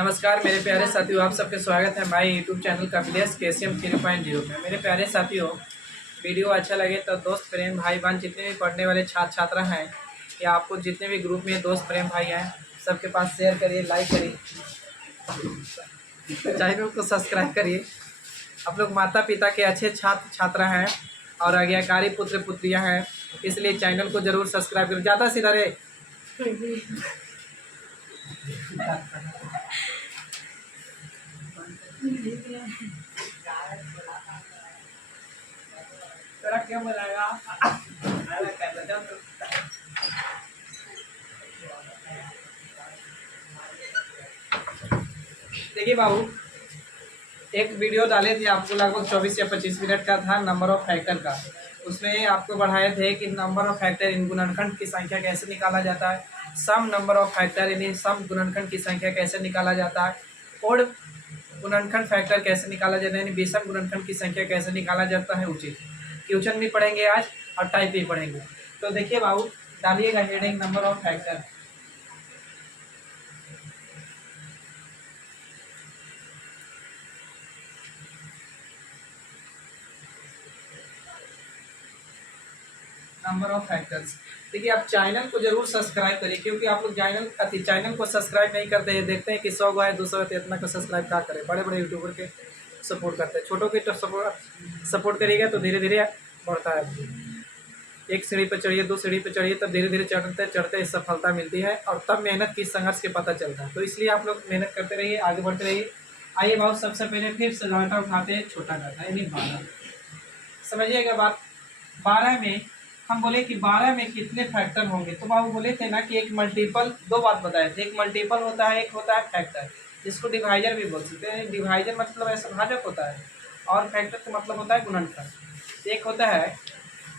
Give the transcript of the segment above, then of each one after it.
नमस्कार मेरे प्यारे साथियों, आप सबके स्वागत है हमारे यूट्यूब चैनल कपिलेश KCM 3.0 में। मेरे प्यारे साथियों, वीडियो अच्छा लगे तो दोस्त प्रेम भाई बहन जितने भी पढ़ने वाले छात्र छात्रा हैं या आपको जितने भी ग्रुप में दोस्त प्रेम भाई हैं सबके पास शेयर करिए, लाइक करिए, चैनल को सब्सक्राइब करिए। आप लोग माता पिता के अच्छे छात्र छात्रा हैं और आज्ञाकारी पुत्र पुत्रियाँ हैं, इसलिए चैनल को जरूर सब्सक्राइब करें। ज़्यादा सीधा रे तेरा क्या बोलेगा? देखिए बाबू, एक वीडियो डाले थे आपको, लगभग 24 या 25 मिनट का था, नंबर ऑफ फैक्टर का। उसमें आपको बढ़ाए थे कि नंबर ऑफ फैक्टर इन गुणनखंड की संख्या कैसे निकाला जाता है, सम नंबर ऑफ फैक्टर इन सम गुणनखंड की संख्या कैसे निकाला जाता है, और गुणनखंड फैक्टर कैसे निकाला जाता है, यानी विषम गुणनखंड की संख्या कैसे निकाला जाता है। उचित क्वेश्चन भी पढ़ेंगे आज और टाइप भी पढ़ेंगे। तो देखिए बाबू, डालिएगा heading number of factor. Number of factors. देखिए, आप चैनल को जरूर सब्सक्राइब करिए, क्योंकि आप लोग चैनल को सब्सक्राइब नहीं करते हैं। देखते हैं कि 100 गो है, 200 है, तो इतना को सब्सक्राइब क्या करें। बड़े बड़े यूट्यूबर के सपोर्ट करते हैं, छोटों के तो सपोर्ट करिएगा तो धीरे धीरे बढ़ता है। एक सीढ़ी पर चढ़िए, 2 सीढ़ी पर चढ़िए, तब धीरे धीरे चढ़ते चढ़ते सफलता मिलती है, और तब मेहनत की संघर्ष के पता चलता है। तो इसलिए आप लोग मेहनत करते रहिए, आगे बढ़ते रहिए। आइए बाबू, सबसे पहले फिर से घाटा उठाते हैं, छोटा घाटा यानी 12। समझिएगा बात। 12 में हम बोले कि 12 में कितने फैक्टर होंगे, तो बाबू बोले थे ना कि एक मल्टीपल, दो बात बताए थे, एक मल्टीपल होता है, एक होता है फैक्टर, जिसको डिवाइजर भी बोल सकते हैं। डिवाइजर मतलब ऐसा भाजक होता है, और फैक्टर का मतलब होता है गुणनखंड। एक होता है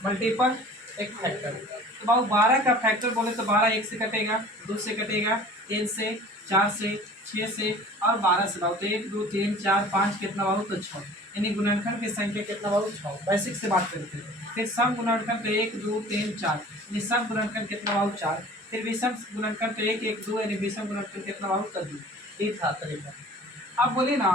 मल्टीपल, एक फैक्टर। तो बाबू 12 का फैक्टर बोले तो 12 1 से कटेगा, 2 से कटेगा, 3 से, 4 से, 6 से और 12 से। बाबू तो 1 2 3 4 5 कितना बाबू तो 6, यानी गुणनखंड की संख्या कितना बाबू 6। बेसिक से बात करते हैं। फिर सम गुणनखंड तो 1 2 3 4, यानी सम गुणनखंड कितना बाबू 4। फिर विषम गुणनखंड तो 1 1 2, यानी विषम गुणनखंड कितना बाबू तो 2। ये था तरीका। अब बोले ना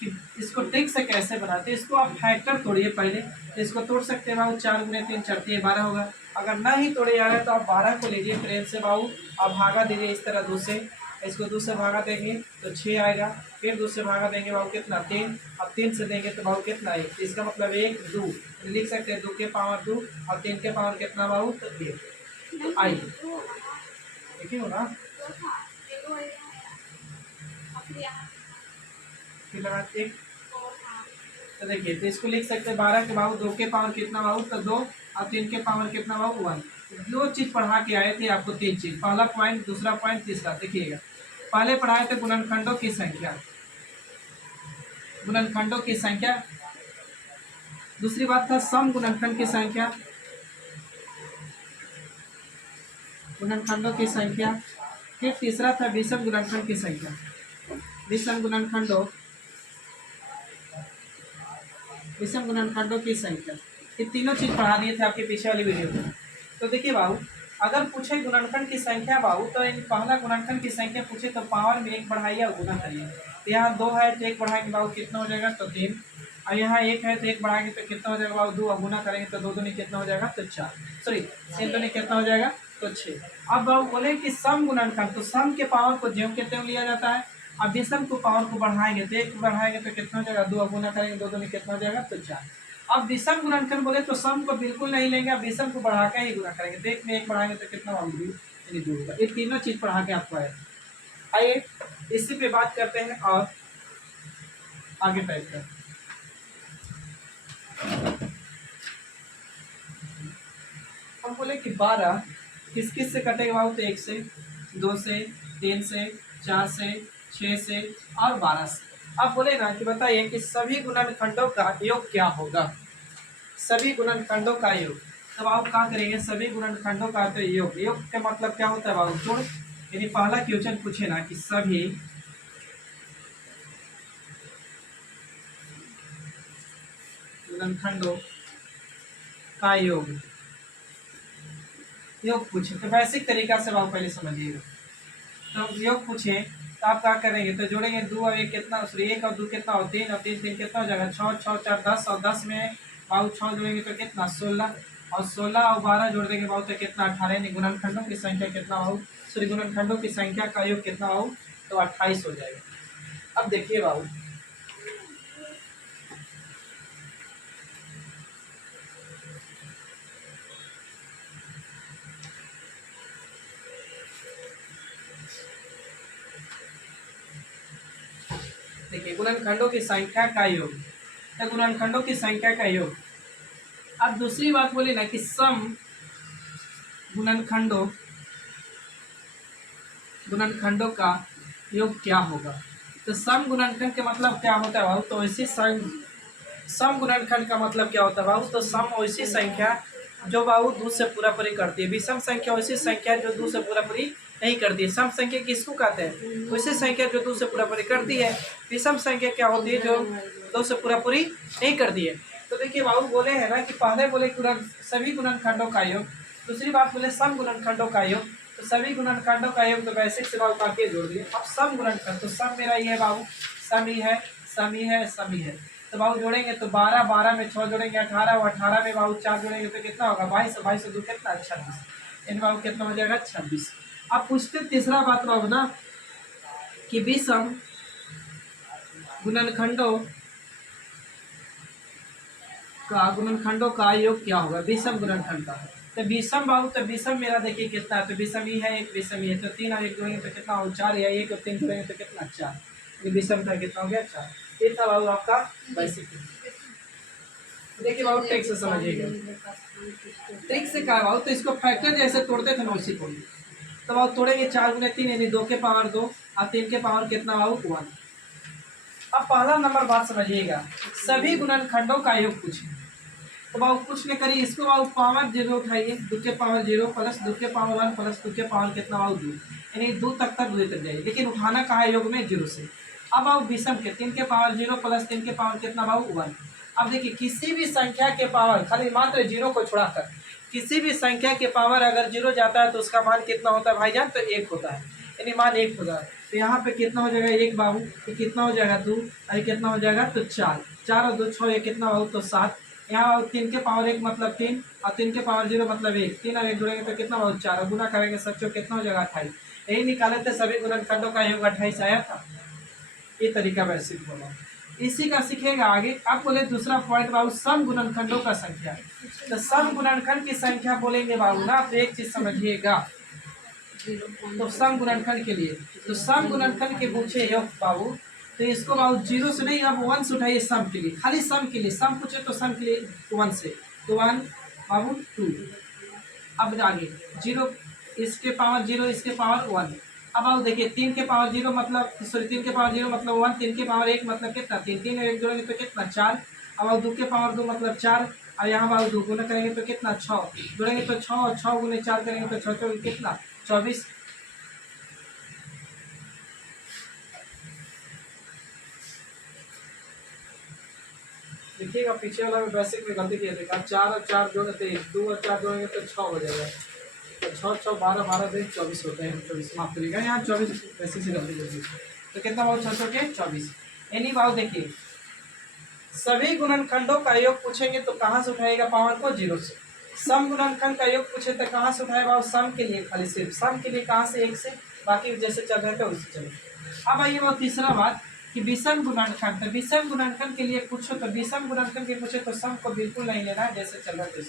कि इसको ट्रिक से कैसे बनाते, इसको आप फैक्टर तोड़िए पहले। तो इसको तोड़ सकते हैं बाबू, 4 गुने 3 चढ़ती 12 होगा। अगर ना ही तोड़े जा रहा है तो आप 12 को लीजिए प्रेम से बाबू, आप भागा दीजिए इस तरह 2 से। इसको 2 से भागा देंगे तो 6 आएगा। फिर 2 से भागा देंगे बाबू कितना 3, अब 3 से देंगे तो बाबू कितना 1। इसका मतलब 1 2 लिख सकते हैं, 2 के पावर 2 और 3 के पावर कितना बाबू तो 1। आइए देखिए होगा, फिर लगा 1। तो देखिए, तो इसको लिख सकते हैं 12 के बाबू 2 के पावर कितना बाबू तो 2 और 3 के पावर कितना बाबू 1। दो चीज पढ़ा के आए थे आपको, 3 चीज। पहला पॉइंट, दूसरा पॉइंट, तीसरा। देखिएगा, पहले पढ़ाए थे गुणनखंडों की संख्या, गुणनखंडों की संख्या। दूसरी बात था सम गुणनखंड की संख्या, गुणनखंडों की संख्या। फिर तीसरा था विषम गुणनखंड की संख्या, विषम गुणनखंडों, विषम गुणनखंडों की संख्या। ये तीनों चीज पढ़ा दिए थे आपके पीछे वाली वीडियो में। तो देखिए बाबू, अगर पूछे गुणनखंड की संख्या बाबू, तो पहला गुणनखंड की संख्या पूछे तो पावर में 1 बढ़ाइए और गुना करिए। तो यहाँ 2 है तो 1 बढ़ाएंगे बाबू कितना हो जाएगा तो 3, और यहाँ 1 है तो 1 बढ़ाएंगे तो कितना हो जाएगा बाबू 2, और गुना करेंगे तो 2 दूनी कितना हो जाएगा तो 4, सॉरी 3 दूनी कितना हो जाएगा तो 6। अब बाबू बोले कि सम गुणनखंड, तो सम के पावर को ज्यों के त्यों लिया जाता है। अब विषम को पावर को बढ़ाएंगे तो 1 बढ़ाएंगे तो कितना हो जाएगा 2, और गुना करेंगे 2 दूनी कितना हो जाएगा तो 4। अब विषम गुणनखंड बोले तो सम को बिल्कुल नहीं लेंगे, अब विषम को बढ़ा के ही गुणा करेंगे। तो 1 में 1 बढ़ाएंगे तो कितना होगा 2, यानी 2 होगा। ये तीनों चीज पढ़ा के आपको आए। आइए इसी पे बात करते हैं और आगे टाइप करते हैं। हम बोले कि 12 किस किस से कटेगा बाबू तो 1 से, 2 से, 3 से, 4 से, 6 से और 12 से। अब बोले ना कि बताइए कि सभी गुणनखंडों का योग क्या होगा, सभी गुणनखंडों का योग। तब आप क्या करेंगे, सभी गुणनखंडों का तो योग, योग का मतलब क्या होता है बाबू जोड़। यानी पहला क्वेश्चन पूछे ना कि सभी गुणनखंडों का योग, योग पूछे तो बेसिक तरीका से बाबू पहले समझिएगा। तो योग पूछे तो आप क्या करेंगे, तो जोड़ेंगे 2 और 1 कितना, सॉरी 1 और 2 कितना हो 3 और 3 3 कितना हो जाएगा 6, 6 4 10 और 10 में बाबू 6 जोड़ेंगे तो कितना 16 और 16 और 12 जोड़ देंगे बाबू तो कितना 18, यानी गुणनखंडों की संख्या कितना बाबू, सॉरी गुणनखंडों की संख्या का योग कितना बाबू, तो 28 हो जाएगा। अब देखिए बाबू, देखिए गुणनखंडों की संख्या का योग या गुणनखंडों की संख्या का योग। अब दूसरी बात बोले ना कि सम गुणनखंडों गुणनखंडों का योग क्या होगा, तो सम गुणनखंड का मतलब क्या होता है बाबू, तो ऐसी सम गुणनखंड का मतलब क्या होता है बाबू, तो सम वैसी संख्या जो बाबू 2 से पूरा पूरी करती है, विषम संख्या वैसी संख्या जो 2 से पूरा पूरी नहीं करती है। सम संख्या किसको कहते हैं, वैसी संख्या जो 2 से पूरा पूरी करती है। विषम संख्या क्या होती है, जो 2 से पूरा पूरी नहीं करती है। तो देखिए बाबू बोले है ना कि पहले बोले सभी गुणनखंडों का योग, दूसरी बात बोले सम गुणनखंडों का योग, तो सभी गुणनखंडों का योग तो बेसिक से बाबू काफी जोड़ दिए। अब सम गुणनखंड, तो सम मेरा ये है बाबू, सम ही है, सम ही है, सम ही है, तो बाबू जोड़ेंगे तो 12, 12 में 6 जोड़ेंगे 18, और 18 में बाबू 4 जोड़ेंगे तो कितना होगा 22, 22 से 2 कितना 26, इन बाबू कितना हो जाएगा 26। अब पूछते तीसरा बात बाबू ना कि विषम गुणनखंडों का योग क्या होगा, विषम गुणनखंड का। तो विषम बाबू, तो विषम मेरा देखिए कितना है, तो विषम ही है, एक विषम ही है, तो 3 और 1 जोड़ेंगे तो कितना हो 4, या 1 और 3 जोड़ेंगे तो कितना 4, ये विषम का कितना हो गया 4। ये था बाबू आपका बेसिक। देखिए बाबू ट्रिक से समझिएगा, ट्रिक से क्या बाबू, तो इसको फैक्टर जैसे तोड़ते थे ना उसी तोड़िए। तो बाबू तोड़ेंगे 4 गुने 3 यानी 2 के पावर 2 और 3 के पावर कितना बाबू 1। अब पहला नंबर बात समझिएगा, सभी गुणनखंडों का योग पूछे, तो बाबू कुछ नहीं करिए, इसको बाबू पावर 0 उठाइए, 2 के पावर 0 प्लस 2 के पावर 1 प्लस 2 के पावर कितना बाबू 2, यानी 2 तक 2 तक जाइए, लेकिन उठाना कहा है योग में 0 से। अब बाबू विषम के 3 के पावर 0 प्लस 3 के पावर कितना बाबू 1। अब देखिए किसी भी संख्या के पावर खाली मात्र 0 को छोड़ाकर किसी भी संख्या के पावर अगर 0 जाता है तो उसका मान कितना होता है भाईजान, तो 1 होता है, यानी मान 1 होता है। तो यहाँ पे कितना हो जाएगा 1 बाबू, ये कितना हो जाएगा 2, और कितना हो जाएगा तो 4, 4 और 2 6, ये कितना बाबू तो 7। यहाँ 3 के पावर 1 मतलब 3 और 3 के पावर 0 मतलब 1, 3 और 1 जोड़ेंगे तो कितना बाबू 4, और गुना करेंगे सच्चो कितना हो जाएगा 28। यही निकाले थे, सभी गुणनखंडों का योग 28 आया था। ये तरीका बेसिक बोला, इसी का सीखेगा आगे। आप बोले दूसरा पॉइंट बाबू सम गुणनखंडों का संख्या, तो सम गुणनखंड की संख्या बोलेंगे बाबू ना, तो एक चीज समझिएगा, तो सम गुणनखंड के लिए, तो सम गुणनखंड के पूछे योग बाबू, तो इसको बाबू 0 से नहीं, अब 1 से उठाइए सम के लिए, खाली सम के लिए, सम पूछे तो सम के लिए 1 से, तो 1 बाबू 2। अब आगे 0, इसके पावर 0 इसके पावर 1। अब आप देखिए 3 के पावर 0 मतलब, सॉरी 3 के पावर 0 मतलब 1, 3 के पावर 1 मतलब कितना 3, 3 और 1 जोड़ेंगे तो कितना 4। अब आप 2 के पावर 2 मतलब 4, और यहाँ बाबू 2 गुना करेंगे तो कितना 6, जोड़ेंगे तो 6 और 6 गुने 4 करेंगे तो 6 6 कितना 24। देखिएगा पीछे वाला में बेसिक में गलती किया देखा, 4 और 4 जोड़े थे 2 और 4 जोड़ेंगे तो 6 हो जाएगा, तो 6 6 12 12 से 24 होते हैं, 24 माफ करिएगा, यहाँ 24 बेसिक से गलती कर दी, तो कितना बाबू 6 6 के 24। यानी बाबू देखिए सभी गुणनखंडों का योग पूछेंगे तो कहाँ से उठाएगा पावर को 0 से। सम गुणनखंड का योग पूछे तो कहाँ से उठाएगा बाबू, सम के लिए खाली सिर्फ सम के लिए कहाँ से 1 से, बाकी जैसे चल रहा था उससे चले। अब आइए बाबू तीसरा बात कि विषम गुणनखंड, तो विषम गुणनखंड के लिए पूछो, तो विषम गुणनखंड के पूछे तो सम को बिल्कुल नहीं लेना है जैसे चल रहा था,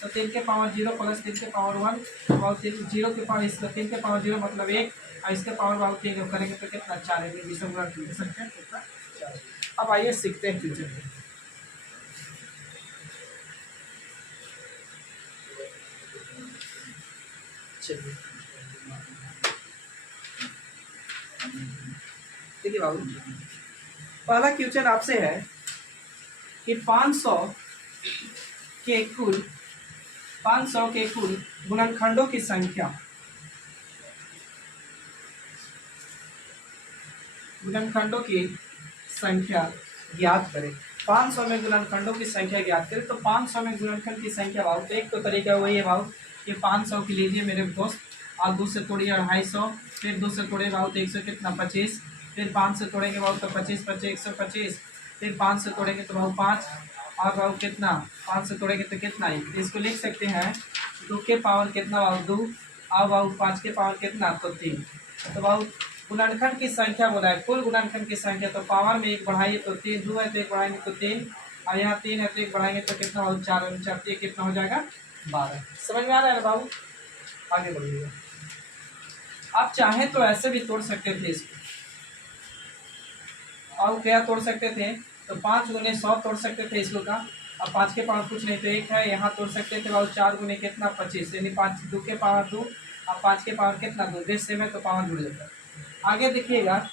तो 3 के पावर 0 प्लस 3 के पावर 1 और 0 के पावर, इसका 3 के पावर 0 मतलब 1 और इसके पावर बाबू 3 करेंगे तो कितना 4 है, विषम गुणनखंड की संख्या कितना 4। अब आइए सीखते हैं फ्यूचर में। चलिए देखिए बाबू पहला क्वेश्चन आपसे है कि 500 के कुल गुणनखंडों की संख्या, गुणनखंडों की संख्या ज्ञात करें। 500 में गुणनखंडों की संख्या ज्ञात करें, तो 500 में गुणनखंड की संख्या बाबू, तो एक तो तरीका वही है बाबू, ये 500 की लीजिए मेरे दोस्त, और 2 से तोड़िए 250, फिर 2 से तोड़ेंगे बाबू तो 1 से कितना 25, फिर 5 से तोड़ेंगे बाबू तो 25 25 125, फिर 5 से तोड़ेंगे तो बाबू 5, और बाबू कितना 5 से तोड़ेंगे तो कितना 1। इसको लिख सकते हैं 2 के पावर कितना बाबू 2, और बाबू 5 के पावर कितना तो 3। तो बाबू गुणनखंड की संख्या बोला है, कुल गुणनखंड की संख्या, तो पावर में 1 बढ़ाइए तो 3, 2 है तो 1 बढ़ाएंगे तो 3, और यहाँ 3 है तो 1 बढ़ाएंगे तो कितना बाबू 4, 4 ये कितना हो जाएगा 12। समझ में आ रहा है ना बाबू? आगे बढ़िएगा। आप चाहें तो ऐसे भी तोड़ सकते थे इसको, और क्या तोड़ सकते थे तो 5 गुने 100 तोड़ सकते थे इसको का। अब 5 के पावर कुछ नहीं तो 1 है, यहाँ तोड़ सकते थे बाबू 4 गुने कितना 25, यानी 5 2 के पावर 2, अब 5 के पावर कितना 2, बेस सेम है तो पावर जुड़ जाता है। आगे देखिएगा,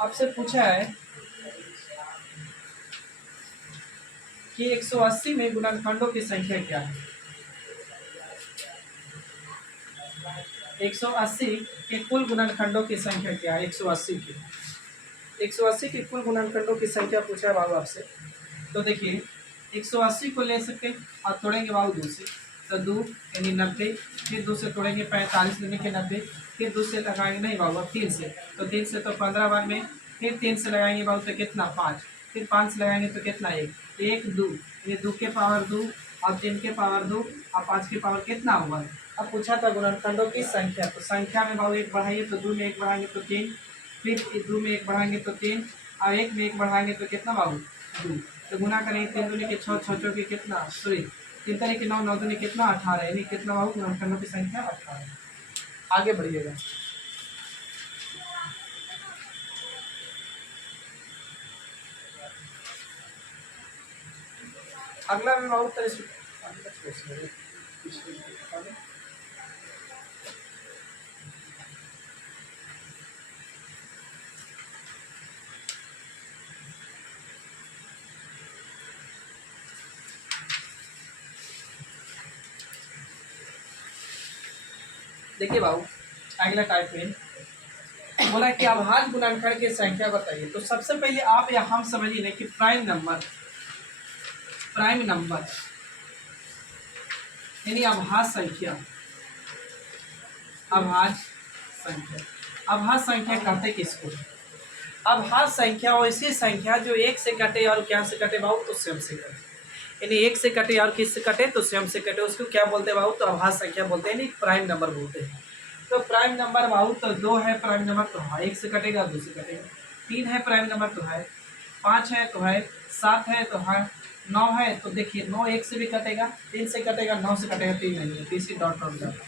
आपसे पूछा है कि 180 में गुणनखंडों की संख्या क्या है। 180 के कुल गुणनखंडों की संख्या क्या है? 180 की कुल गुणनखंडों की संख्या पूछा है बाबू आपसे। तो देखिए 180 को ले सकते और तोड़ेंगे बाबू 2 से, तो 2 यानी 90, फिर 2 से तोड़ेंगे 45 यानी कि 90, फिर 2 से लगाएंगे नहीं बाबू अब 3 से, तो 3 से तो 15 बार में, फिर 3 से लगाएंगे बाबू तो कितना 5, फिर 5 से लगाएंगे तो कितना 1, 1 2, ये 2 के पावर 2, अब 3 के पावर 2, अब 5 के पावर कितना होगा। अब पूछा था गुणनखंडों की संख्या, तो संख्या में बाबू 1 बढ़ाइए तो 2 में 1 बढ़ाएंगे तो 3, फिर 2 में 1 बढ़ाएंगे तो 3, और 1 में 1 बढ़ाएंगे तो कितना बाबू 2, तो गुना करेंगे 3 दूनी के 6, 6 के कितना सॉरी 3 तरह के 9, 9 दूनी कितना 18, यानी कितना बाबू गुणनखंडों की संख्या 18। आगे बढ़िएगा। अगला में बाबू देखिए बाबू, अगला टाइप में बोला कि अभाज्य गुणनखंड की संख्या बताइए। तो सबसे पहले आप या हम समझिए ना कि प्राइम नंबर यानी अभाज्य संख्या, अभाज्य संख्या कहते किसको? अभाज्य संख्या वैसी संख्या जो 1 से कटे और क्या से कटे बाबू तो स्वयं से कटे, यानी 1 से कटे और किस से कटे तो स्वयं से कटे, उसको क्या बोलते हैं बाबू तो अभाज्य संख्या बोलते हैं, यानी प्राइम नंबर बोलते हैं। तो प्राइम नंबर बाबू तो 2 है प्राइम नंबर तो हाँ 1 से कटेगा 2 से कटेगा, 3 है प्राइम नंबर तो है, 5 है तो है, 7 है तो है, 9 है तो देखिए 9 1 से भी कटेगा, 3 से कटेगा, 9 से कटेगा, 3 नहीं है, तीसरी डॉट डॉट जाता।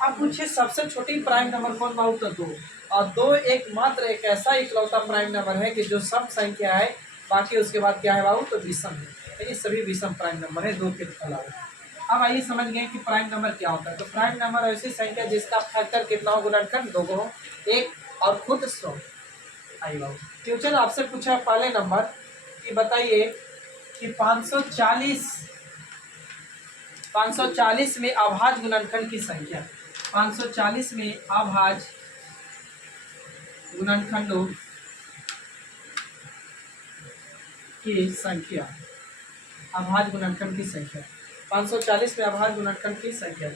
अब पूछिए सबसे छोटी प्राइम नंबर कौन बाबू तो 2, और 2 एकमात्र एक ऐसा इकलौता प्राइम नंबर है कि जो सब संख्या है, बाकी उसके बाद क्या है बाबू तो विषम है, ये सभी विषम प्राइम नंबर है 2 के अलावा। अब आइए समझ गए कि प्राइम नंबर क्या होता है। तो प्राइम नंबर ऐसी संख्या जिसका फैक्टर कितना हो गुणनखंड 2 हो, 1 और खुद 100। आइए बाबू ट्यूशन आपसे पूछा पहले नंबर कि बताइए कि 540 में अभाज्य गुणनखंड की संख्या, 540 में अभाज्य गुणनखंडों की संख्या, अभाज्य गुणनखंड की संख्या 540 में अभाज्य गुणनखंड की संख्या।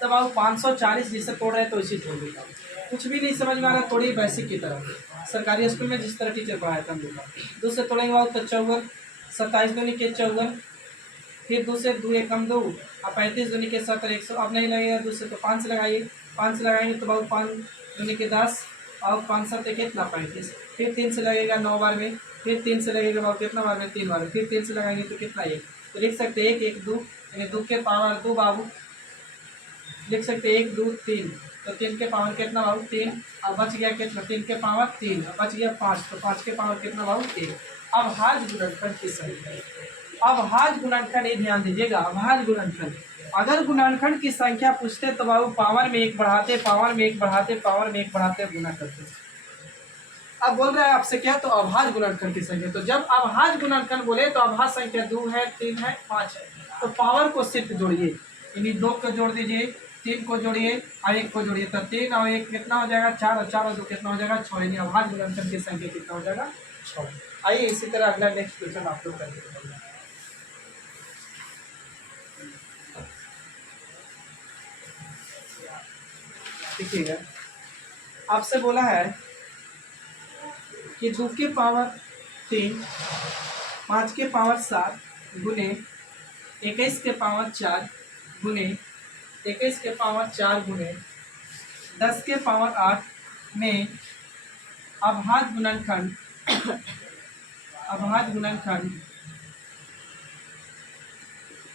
तब आप 540 जिसे तोड़ रहे हैं तो इसी तोड़ देता हूँ, कुछ भी नहीं समझ में आ रहा थोड़ी बेसिक की तरह, सरकारी स्कूल में जिस तरह टीचर पढ़ाया था हम लोग का। 2 से तोड़ेंगे बाबू तो 54, 27 दूनी के 54, फिर 2 से 2 एकम 2, और 35 दूनी के 70, 100। अब नहीं लगेगा 2 से तो 5 से लगाइए, 5 से लगाएंगे तो बाबू 5 दूनी के 10, और 5 7 कितना 35, फिर 3 से लगेगा 9 बार में, फिर 3 से लगेगा बाबू कितना बार में 3 बार में, फिर 3 से लगाएंगे तो कितना 1, तो लिख सकते 1 1 2, यानी 2 के पावर 2 बाबू, लिख सकते 1 2 3, तो 3 के पावर कितना बाबू 3, अब बच गया कितना 3 के पावर 3, अब बच गया 5, तो 5 के पावर कितना बाबू 1। अब अभाज्य गुणनखंड की संख्या, अभाज्य गुणनखंड ये ध्यान दीजिएगा, अभाज्य गुणनखंड अगर गुणनखंड की संख्या पूछते तो बाबू पावर में 1 बढ़ाते, पावर में 1 बढ़ाते, पावर में 1 बढ़ाते गुना करते। अब बोल रहा है आपसे क्या तो अभाज्य गुणनखंड की संख्या, तो जब अभाज्य गुणनखंड बोले तो अभाज्य संख्या 2 है 3 है 5 है, तो पावर को सिर्फ जोड़िए, यानी 2 को जोड़ दीजिए, 3 को जोड़िए और 1 को जोड़िए, तो 3 और 1 कितना हो जाएगा 4, और 4 और 2 कितना हो जाएगा 6, यानी अभाज्य गुणनखंड की संख्या कितना हो जाएगा 6। आइए इसी तरह अगला नेक्स्ट क्वेश्चन आप लोग करके देखिएगा। आपसे बोला है कि 2 के पावर 3, 5 के पावर 7 गुने 21 के पावर 4 गुने 21 के पावर 4 गुने 10 के पावर 8 में अभाज्य गुणनखंड अभाज्य गुणनखंड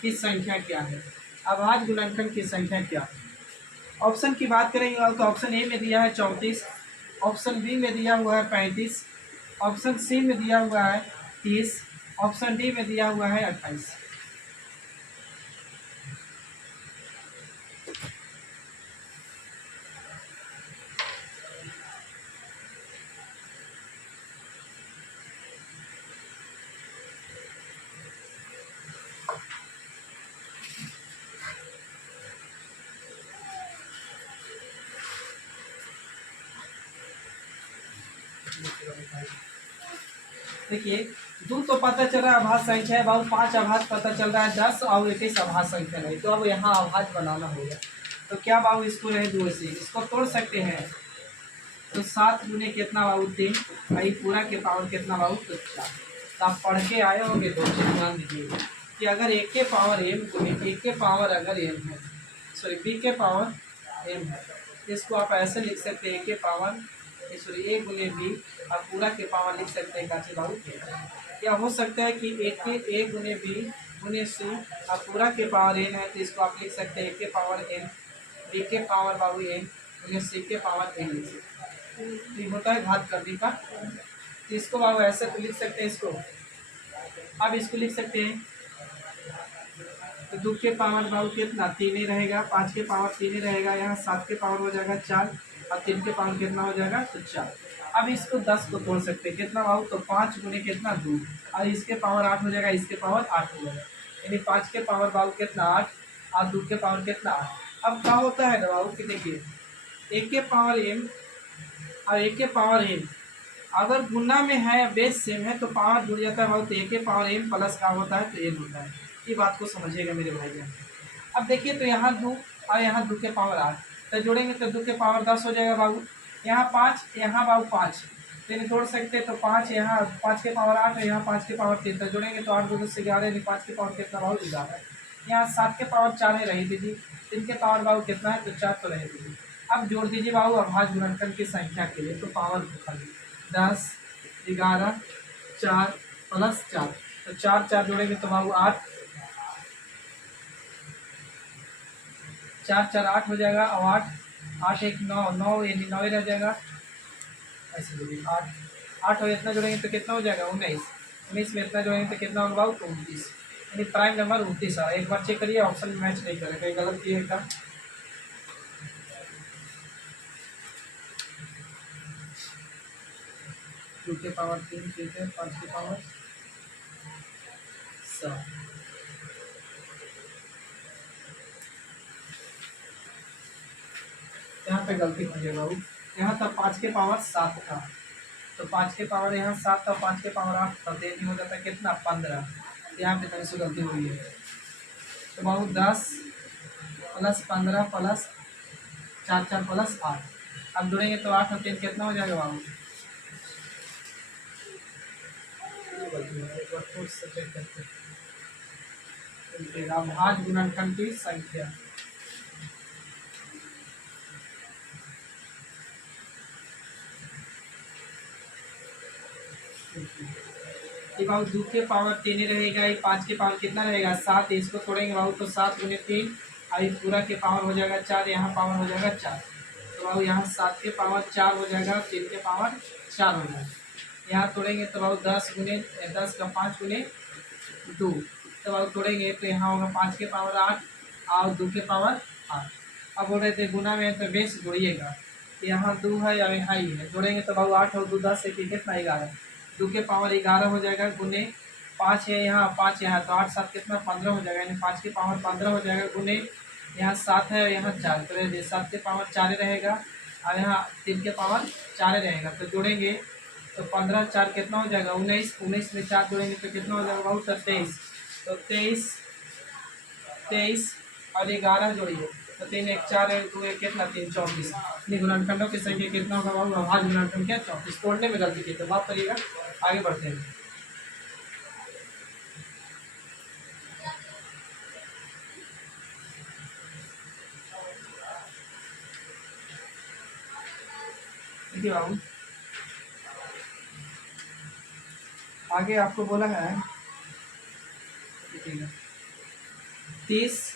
की संख्या क्या है। अभाज्य गुणनखंड की संख्या क्या है। ऑप्शन की बात करेंगे तो ऑप्शन ए में दिया है 34, ऑप्शन बी में दिया हुआ है 35, ऑप्शन सी में दिया हुआ है 30, ऑप्शन डी में दिया हुआ है 28। देखिए 2 तो पता चल रहा है अभाज्य संख्या है बाबू, 5 अभाज्य पता चल रहा है, 10 और 21 अभाज्य संख्या नहीं, तो अब यहाँ अभाज्य बनाना होगा। तो क्या बाबू इसको रहे 2 से, इसको तोड़ सकते हैं। तो 7 गुने कितना बाबू 3, भाई पूरा के पावर कितना बाबू तो 4। तो आप पढ़ के आए होंगे तो ध्यान दीजिए कि अगर 1 के पावर m गुने 1 के पावर अगर m है, सॉरी b के पावर m है, इसको आप ऐसे लिख सकते हैं 1 के पावर सॉरी a गुने b, आप पूरा के पावर लिख सकते हैं काचे बाबू के। या हो सकता है कि 1 के a गुने b गुने c, आप पूरा के पावर n है तो इसको आप लिख सकते हैं 1 के पावर n, b के पावर बाबू n गुने c के पावर n लिख सकते हैं। ये होता है घात करने का, तो इसको बाबू ऐसे तो लिख सकते हैं इसको। अब इसको लिख सकते हैं तो 2 के पावर बाबू कितना 3 ही रहेगा, 5 के पावर 3 ही रहेगा, यहाँ 7 के पावर हो जाएगा 4 और 3 के पावर कितना हो जाएगा तो 4। अब इसको 10 को तोड़ सकते हैं कितना बाबू तो 5 गुने कितना 2, और इसके पावर 8 हो जाएगा, इसके पावर 8 हो जाएगा, यानी 5 के पावर बाबू कितना 8 और 2 के पावर कितना 8। अब क्या होता है ना बाबू कि देखिए 1 के पावर m और 1 के पावर m अगर गुना में है बेस सेम है तो पावर जुड़ जाता है बाबू, तो 1 के पावर m प्लस का होता है तो n होता है। ये बात को समझिएगा मेरे भाई बहन। अब देखिए तो यहाँ 2 और यहाँ 2 के पावर 8, तो जोड़ेंगे तो 2 के पावर 10 हो जाएगा बाबू, यहाँ 5 यहाँ बाबू 5, तो इन्हें जोड़ सकते हैं तो 5 यहाँ 5 के पावर 8 और यहाँ 5 के पावर 3, तो जोड़ेंगे तो 8 2 से 11, यानी 5 के पावर कितना बाबू 11। यहाँ 7 के पावर 4 है रही दीजिए, 3 के पावर बाबू कितना है तो 4 तो रहे दीजिए। अब जोड़ दीजिए बाबू अभाज्य गुणनखंड की संख्या के लिए, तो पावर को खाली 10 11 4 प्लस 4, तो 4 4 जोड़ेंगे तो बाबू 8, 4 4 8 हो जाएगा, और 8 1 9 9 यानी 9 रह जाएगा, ऐसे बोलिए 8 8 और इतना जोड़ेंगे तो कितना हो जाएगा 19, 19 में इतना जोड़ेंगे तो कितना होगा बाबू 29, यानी प्राइम नंबर 29 आ। एक बार चेक करिए ऑप्शन में मैच नहीं करेगा, कहीं गलत किए का। टू के पावर 3 ठीक है, 5 के पावर 7, यहाँ पे गलती हो जाएगा बाबू, यहाँ तक 5 के पावर 7 था, तो 5 के पावर यहाँ 7 था, 5 के पावर 8 था, तो ये हो जाता कितना 15, यहाँ पे थोड़ी सी गलती हुई है। तो बाबू 10 प्लस 15 प्लस 4 4 प्लस 8, अब जोड़ेंगे तो 8 और 3 कितना हो जाएगा बाबू, अभाज्य गुणनखंड की संख्या। ये बाबू 2 के पावर 3 ही रहेगा, ये 5 के पावर कितना रहेगा 7, इसको तोड़ेंगे बाबू तो 7 गुने 3, और ये पूरा के पावर हो जाएगा 4, यहाँ पावर हो जाएगा 4, तो बाबू यहाँ 7 के पावर 4 हो जाएगा, 3 के पावर 4 हो जाएगा, यहाँ तोड़ेंगे तो बाबू 10 गुने 10 का 5 गुने 2, तो बाबू तोड़ेंगे तो यहाँ होगा 5 के पावर 8 और 2 के पावर 8। अब बोल रहे थे गुना में तो बेस जोड़िएगा, यहाँ 2 है और यहाँ ही है, जोड़ेंगे तो बाबू 8 और 2 10 से कितना 11, 2 के पावर 11 हो जाएगा, गुने 5 है यहाँ 5 यहाँ, तो 8 7 कितना 15 हो जाएगा, यानी 5 के पावर 15 हो जाएगा, गुने यहाँ 7 है और यहाँ 4, तो 7 के पावर 4 रहेगा और यहाँ 3 के पावर 4 रहेगा, तो जोड़ेंगे तो 15 4 कितना हो जाएगा 19, 19 में 4 जोड़ेंगे तो कितना हो जाएगा बहुत 23, तो 23 23 और 11 जोड़िए तो 3 1 4 1 2 1 कितना 3 34। इन गुणनखंडों की संख्या कितना होगा बाबू? अभाज्य गुणनखंड क्या 34। तोड़ने में गलती की तो माफ करिएगा। आगे बढ़ते हैं। देखिए बाबू, आगे आपको बोला है 30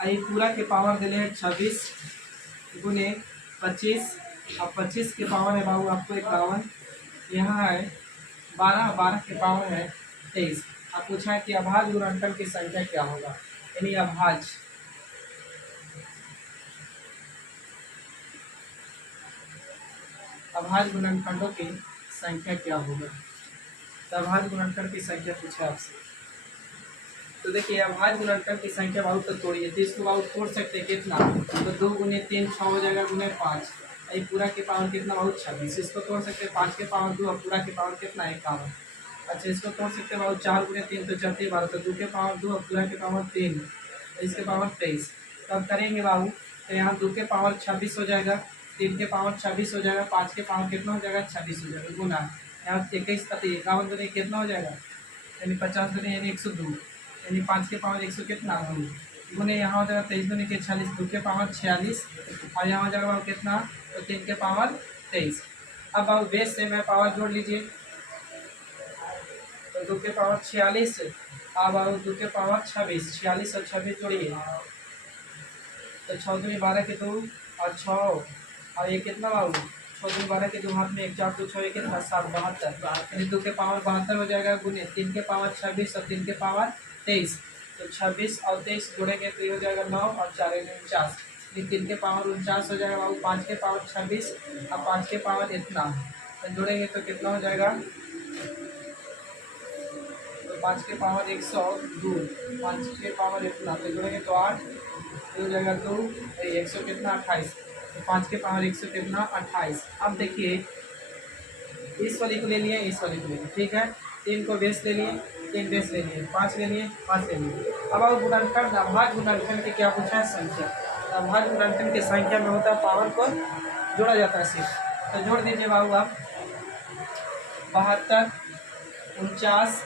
आई पूरा के पावर दिले है 26 गुने 25 और 25 के पावर है बाबू आपको 51। यहाँ है 12, 12 के पावर है 23। आप पूछा है कि अभाज्य गुणनखंड की संख्या क्या होगा, यानी अभाज्य गुणनखंडों की संख्या क्या होगा। तो अभाज्य गुणनखंड की संख्या पूछा आपसे, तो देखिए अभाज्य गुणनखंड की संख्या बाबू तो तोड़िए। 30 को बाबू तोड़ सकते हैं कितना, तो 2 गुने 3 6 हो जाएगा गुने 5। ये पूरा के पावर कितना बाबू 26। इसको तोड़ सकते हैं 5 के पावर 2 और पूरा के पावर कितना 51। अच्छा इसको तोड़ सकते हैं बाबू 4 गुने 3 तो 4 12, तो 2 के पावर 2 और पूरा के पावर 3, इसके पावर 23। तो अब करेंगे बाबू, तो यहाँ 2 के पावर 26 हो जाएगा, 3 के पावर 26 हो जाएगा, 5 के पावर कितना हो जाएगा 26 हो जाएगा गुना यहाँ 21 51 गुने कितना हो जाएगा, यानी 50 गुने यानी 102, यानी 5 के पावर 100 कितना 2 गुने यहाँ हो जाएगा 23 गुने के 46, 2 के पावर 46 और यहाँ हो जाएगा कितना, तो 3 के पावर 23। अब आप बेस से मैं पावर जोड़ लीजिए, तो 2 के पावर 46, अब आओ 2 के पावर 26, 46 और 26 जोड़िए, तो 6 दूनी 12 के 2 और 6 और ये कितना बाबू 6 दूनी 12 के 2 हाथ में 1 4 2 6 कितना 7 72, यानी 2 के पावर 72 हो जाएगा गुने 3 के पावर 26 और 3 के पावर 23। तो 26 और 23 जोड़ेंगे तो ये हो जाएगा 9 और 4 49, 3 के पावर 49 हो जाएगा बाबू, 5 के पावर 26 और 5 के पावर इतना, तो जोड़ेंगे तो कितना हो जाएगा, तो 5 के पावर 102, 5 के पावर इतना, तो जोड़ेंगे तो 8 हो जाएगा 2 100 कितना 28, तो 5 के पावर 100 कितना 28। अब देखिए इस वाली को ले लिए, इस वाली को ले लिए, ठीक है, 3 को बेस ले लिए, 3 बेस ले लिए, 5 ले लिए, 5 ले लिए। अब आप गुणनखंड अभाज्य गुणनखंड की क्या पूछा है संख्या, अभाज्य गुणनखंड की संख्या में होता है पावर को जोड़ा जाता है सिर्फ, तो जोड़ दीजिए बाबू आप 72 49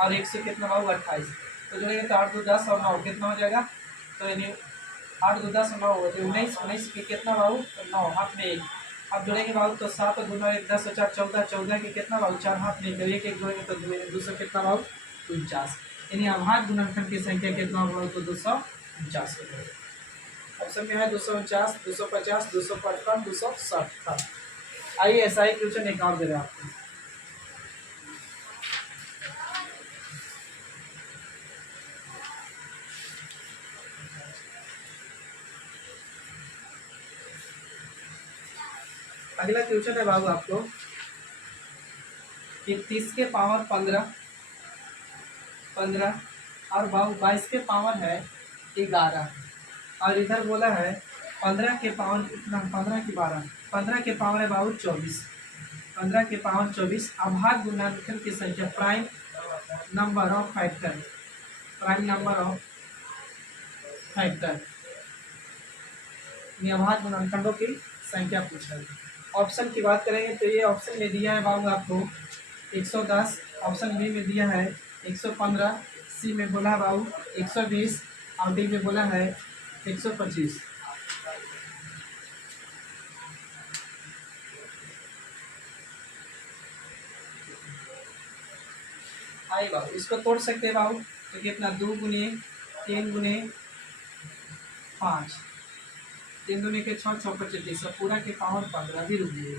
और 100 कितना बाबू 28, तो जोड़ेंगे तो 8 2 10 और 9 कितना हो जाएगा, तो यानी 8 2 10 और 9 हो तो 19, 19 के कितना बाबू तो 9 हाथ में 1। अब जोड़ेंगे बाबू तो 7 और 2 9 1 10 और 4 14, 14 के कितना बाबू 4 हाथ में 1, एक एक जोड़ेंगे तो 200 कितना बाबू 49, यानी अभाज्य गुणनखंड की संख्या कितना होगा तो 249 हो जाएगा। ऑप्शन में है 249 250 255 260। आइए ऐसा ही क्वेश्चन एक और दे रहे हैं आपको। अगला क्वेश्चन है बाबू आपको कि 30 के पावर 15 और बाबू 22 के पावर है 11, और इधर बोला है 15 के पावर कितना 15 की 12, 15 के पावर है बाबू 24, 15 के पावर 24। अभाज्य गुणनखंड की संख्या prime number of factor, prime number of factor, अभाज्य गुणनखंडों की संख्या पूछा है। ऑप्शन की बात करेंगे तो ये ऑप्शन में दिया है बाबू आपको 110, ऑप्शन बी में दिया है 115, सी में बोला है बाबू 120 और डी में बोला है 125। आइए बाबू इसको तोड़ सकते हैं बाबू, तो कितना 2 गुने 3 गुने 5, 3 दुनी के 6 6 25 और पूरा के पावर 15 भी रुक गए।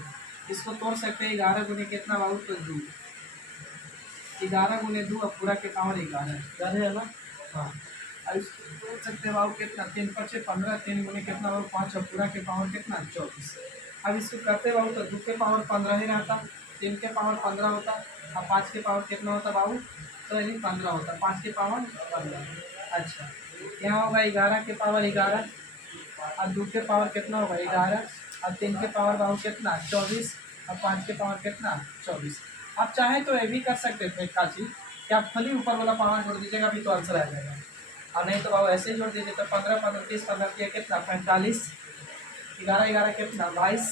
इसको तोड़ सकते हैं 11 गुने कितना बाबू तो 2, 11 गुने 2 और पूरा के पावर 11 है ना, हाँ। अब इसको तोड़ सकते हैं बाबू कितना 3 5 15, 3 गुने कितना बाबू 5 और पूरा के पावर कितना 24। अब इसको करते बाबू तो 2 के पावर 15 ही रहता, 3 के पावर 15 होता और 5 के पावर कितना होता बाबू, तो यानी 15 होता, 5 के पावर 15। अच्छा यहाँ होगा 11 के पावर 11 और 2 के पावर कितना होगा 11 और 3 के पावर बाबू कितना 24 और 5 के पावर कितना 24। आप चाहें तो ये भी कर सकते थे का चीज़ कि आप खाली ऊपर वाला पावर जोड़ दीजिएगा, अभी तो आंसर आ जाएगा। और नहीं तो बाबू ऐसे ही जोड़ दीजिए। तो 15 15 30 15 किया कितना 45, 11 11 कितना 22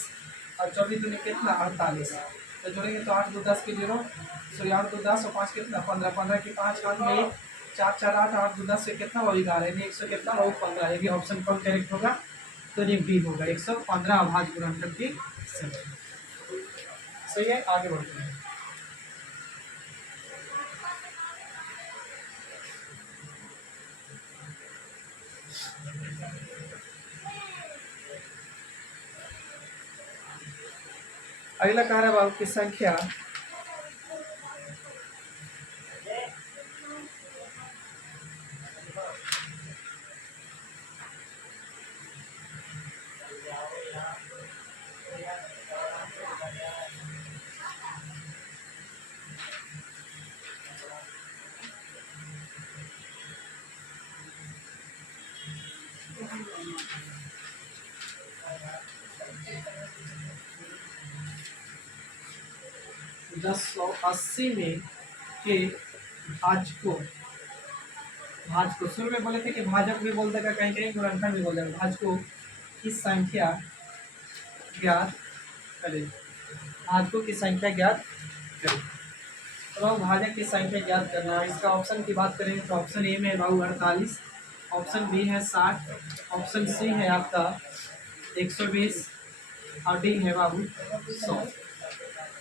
और 24 दूनी कितना 48। तो जोड़ेंगे तो 8 2 10 की 0, सॉरी 8 2 10 और 5 कितना 15, 15 की 5 हाथ में 1, 4 4 8 8 2 10 से कितना वो 11, यानी 100 कितना वो 15। ये ऑप्शन कौन करेक्ट होगा? तो ये बी होगा, 115 अभाज्य गुणनखंड की संख्या। सही है, आगे बढ़ते हैं। अगला कह रहा है बाबू की संख्या दस 180 में के भाजको शुरू में बोले थे कि भाजक भी बोल देगा, कहीं कहीं गुणनखंड भी बोल देगा। भाजको की संख्या ज्ञात करें, भाजकों की संख्या ज्ञात करें। तो भाजक की संख्या ज्ञात करना है। इसका ऑप्शन की बात करें तो ऑप्शन ए में है बाबू 48, ऑप्शन बी है 60, ऑप्शन सी है आपका 120 और डी है बाबू 100।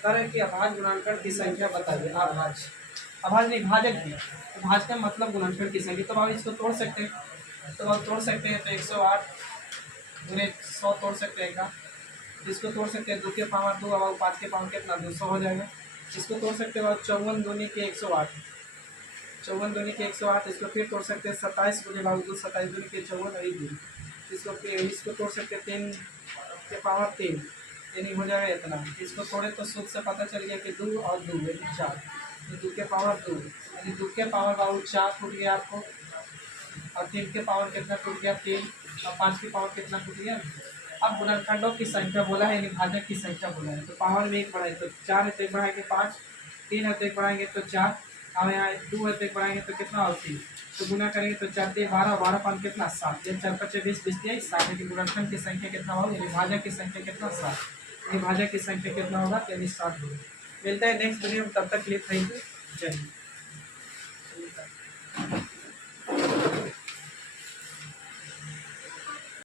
करें कि अभाज्य गुणनखंड की संख्या बताइए। अभाज्य नहीं, भाजक की। तो भाजक का मतलब गुणनखंड की संख्या। तो बाबू इसको तोड़ सकते हैं, तो बाबू तोड़ सकते हैं। तो 108 गुणे 100 तोड़ सकते हैं का, इसको तोड़ सकते हैं 2 के पावर 2 और 5 के पावर कितना 200 हो जाएगा। इसको तोड़ सकते हैं 54 दूनी के 108, 54 दूनी के 108। इसको फिर तोड़ सकते हैं 27 गुणे बाबू 2, 27 दूनी के 54 और 2। इसको तोड़ सकते हैं 3 के पावर 3, यानी हो जाएगा इतना। इसको थोड़े तो सूत्र से पता चल गया कि 2 और 2 यानी 4, तो 2 के पावर 2 यानी 2 के पावर बाबू 4 टूट गया आपको, और 3 के पावर कितना टूट गया 3, और 5 के पावर कितना टूट गया। अब गुणनखंडों की संख्या बोला है, यानी भाजक की संख्या बोला है। तो पावर में 1 बढ़ाए तो 4 है तो 1 बढ़ाएंगे 5, 3 है तो 1 बढ़ाएंगे तो 4, और यहाँ 2 है तो 1 बढ़ाएंगे तो कितना और 3। तो गुना करेंगे तो 4 3 12, 12 5 कितना 7, 4 5 20 20 23 60। गुणनखंड की संख्या कितना होगा, यानी भाजक की संख्या कितना 7, यानी भाजक की संख्या कितना होगा, यानी 7 होगा। मिलता है नेक्स्ट वीडियो में, तब तक के लिए थैंक यू, जय हिंद।